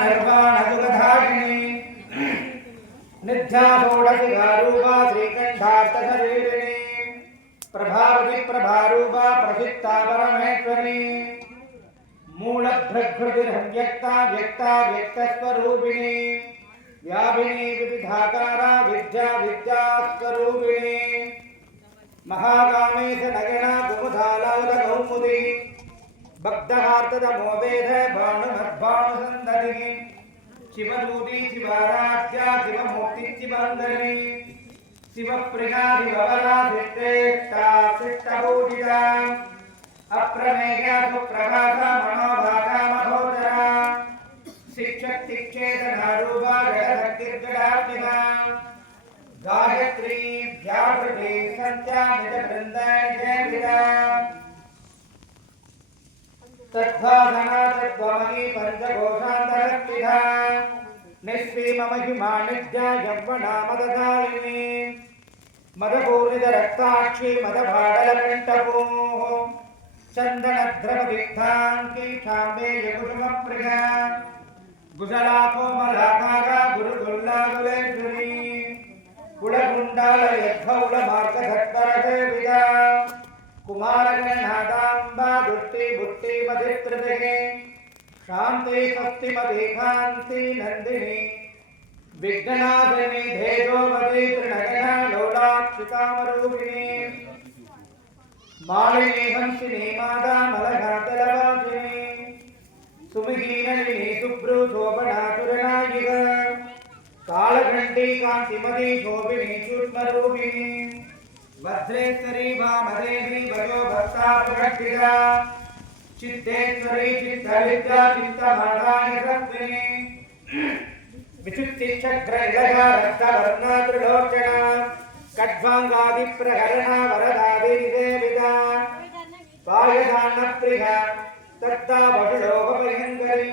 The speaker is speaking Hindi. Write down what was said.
निर्वाणसुखधारिणी निध्याषोडशिखारूपा श्रीकण्ठार्थशरीरिणी प्रभावती प्रभारूपा प्रसिद्धा परमेश्वरी मूलभृद्भृतिर्व्यक्ता व्यक्ता व्यक्तस्वरूपिणी व्यापिनी विविधाकारा विद्या विद्यास्वरूपिणी महाकामेश नगिना कुमुदालौलकौमुदी भक्तहार्तदमोवेद भानुमद्भानुसन्दरिः शिवदूती शिवाराध्या शिवमूर्ति शिवंदरी शिवप्रिया शिववरा सिद्धेष्टा सिद्धपूजिता अप्रमेया सुप्रभासा मनोभागा महोदरा शिक्षक्तिक्षेतनारूपा जगदग्निर्जडात्मिका गायत्री व्यावृते सत्या निजबृन्दाय जयविदा तद्भासना तद्वमयी पंचकोशान्तरस्थिता निःसीममहिमा नित्या यौवना मदधारिणी मदपूर्णितरक्ताक्षी मदभाडलकण्ठपूः चन्दनद्रवदिग्धाङ्की शाम्बेयकुसुमप्रिया कुशलाकोमलाकारा गुरुकुल्लाकुलेश्वरी कुलकुण्डालयद्भौलमार्गधत्परसेविता कुमारगणनादाम्बा दुष्टि बुद्धि मधित्रदिगे शांति शक्तिमती कांति नंदिनी विघ्नाधिनी धेजोवती त्रिनयना लोलाक्षितामरूपिणी मालिनी हंसिनी माता मलघातलवासिनी सुमिहीनलिनी शुभ्रू शोभना सुरनायिका कालघंटी कांतिमती शोभिनी सूक्ष्मरूपिणी भद्रेश्वरी वामदेवी वयो भक्ता प्रकटिता चित्तेश्वरी चित्तविद्या चित्तमादाय सत्विनी विचुत्तिचक्रैलगा रक्तवर्णा त्रिलोचना खड्वांगादि प्रहरणा वरदादि निदेविता पायदान प्रिया तत्ता वडलोक भयंकरी